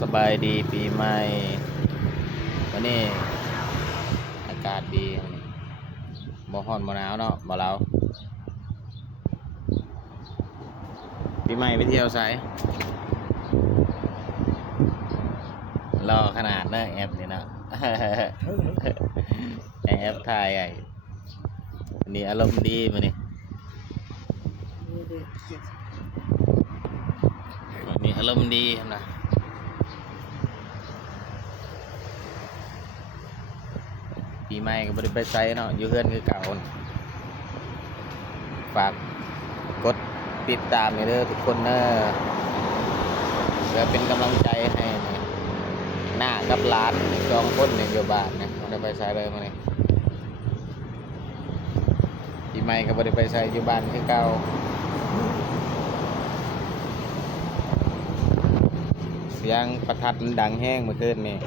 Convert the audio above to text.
สบายดีปีใหม่วันนี้อากาศดีบ่ร้อนบ่หนาวเนาะบ่เราปีใหม่ไปเที่ยวไสรอขนาดเนอะแอปนี่เนาะ แอปถ่ายไอ้วันนี้อารมณ์ดีมื้อนี้วันนี้อารมณ์ดีนะปีใหม่ก็บ่ได้ไปไสเนาะอยู่เฮือนคือเก่าฝากกดติดตามเด้อทุกคนเด้อเพื่อเป็นกำลังใจให้นะหน้ากับร้าน2 คนเนี่ยอยู่บ้านนะบ่ได้ไปไสเลยมื้อนี้ปีใหม่ก็บ่ได้ไปไสอยู่บ้านคือเก่าเสียงประทัดมันดังแห้งเมื่อคืนนี่